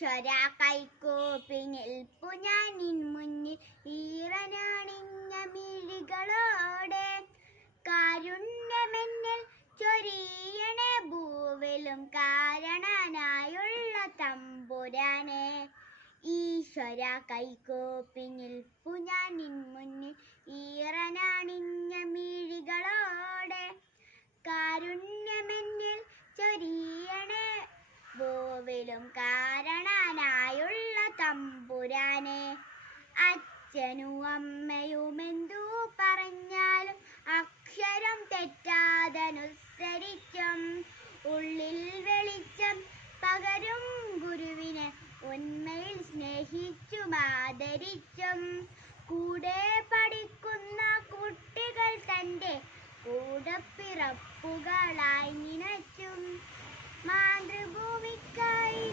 ഈശ്വര കൈകൂപ്പി നിൽപ്പു ഞാൻ നിൻ മുന്നിൽ ഈറനണിഞ്ഞ മിഴികളോടെ. കാരുണ്യമെന്നിൽ ചൊരിയണേ ഭൂവിലും കാരണനായുള്ള തമ്പുരാനെ. ഈശ്വര കൈകൂപ്പി നിൽപ്പു ഞാൻ നിൻ മുന്നിൽ ഈറനണിഞ്ഞ മിഴികളോടെ. കാരുണ്യമെന്നിൽ ചൊരിയണേ ഭൂവിലും കാരണനായുള്ള തമ്പുരാനെ. അച്ഛനും അമ്മയുമെന്തു പറഞ്ഞാലും അക്ഷരം തെറ്റാതനുസരിച്ചും ഉള്ളിൽ വെളിച്ചം പകരും ഗുരുവിനെ ഉന്മയിൽ സ്നേഹിച്ചും ആദരിച്ചും കൂടെ പഠിക്കുന്ന കുട്ടികൾ തൻ്റെ കൂടപ്പിറപ്പുകളായി നിനച്ചും മാതൃഭൂമിക്കായി